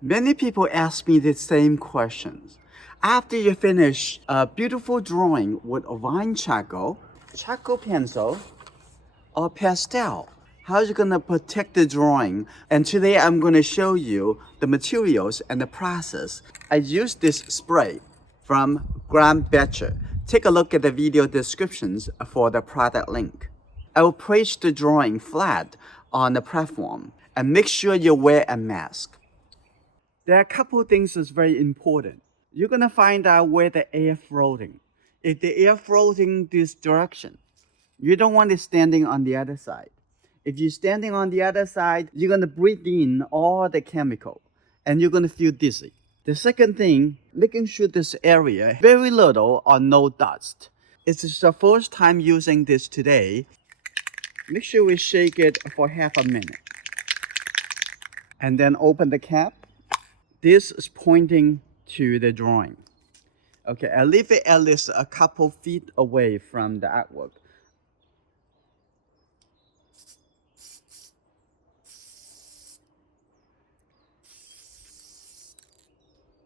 Many people ask me the same questions. After you finish a beautiful drawing with a vine charcoal pencil, or pastel, how are you gonna protect the drawing? And today I'm gonna show you the materials and the process. I use this spray from Graham Betcher. Take a look at the video descriptions for the product link. I will place the drawing flat on the platform and make sure you wear a mask. There are a couple things that's very important. You're gonna find out where the air floating. If the air floating this direction, you don't want it standing on the other side. If you're standing on the other side, you're gonna breathe in all the chemical and you're gonna feel dizzy. The second thing, making sure this area, very little or no dust. It's the first time using this today. Make sure we shake it for half a minute. And then open the cap. This is pointing to the drawing. Okay, I leave it at least a couple feet away from the artwork.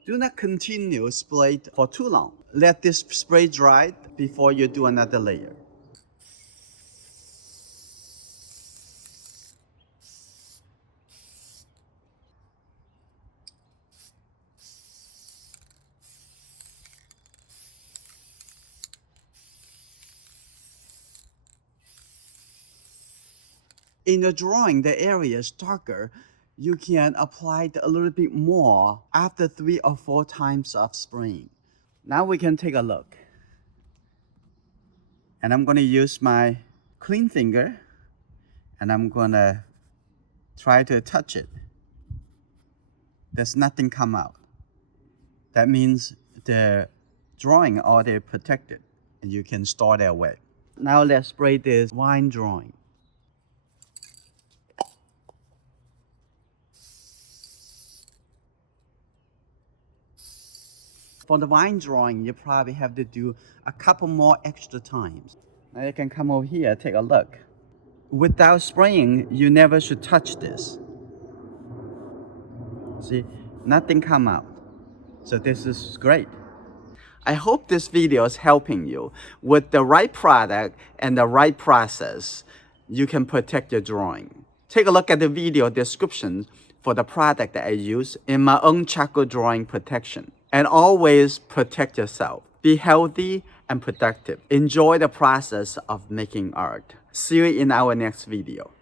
Do not continue spray for too long. Let this spray dry before you do another layer. In the drawing, the area is darker. You can apply a little bit more after 3 or 4 times of spraying. Now we can take a look. And I'm going to use my clean finger and I'm going to try to touch it. There's nothing come out. That means the drawing already protected and you can store it away. Now let's spray this wine drawing. For the vine drawing, you probably have to do a couple more extra times. Now you can come over here, take a look. Without spraying, you never should touch this. See, nothing come out. So this is great. I hope this video is helping you. With the right product and the right process, you can protect your drawing. Take a look at the video description for the product that I use in my own charcoal drawing protection. And always protect yourself. Be healthy and productive. Enjoy the process of making art. See you in our next video.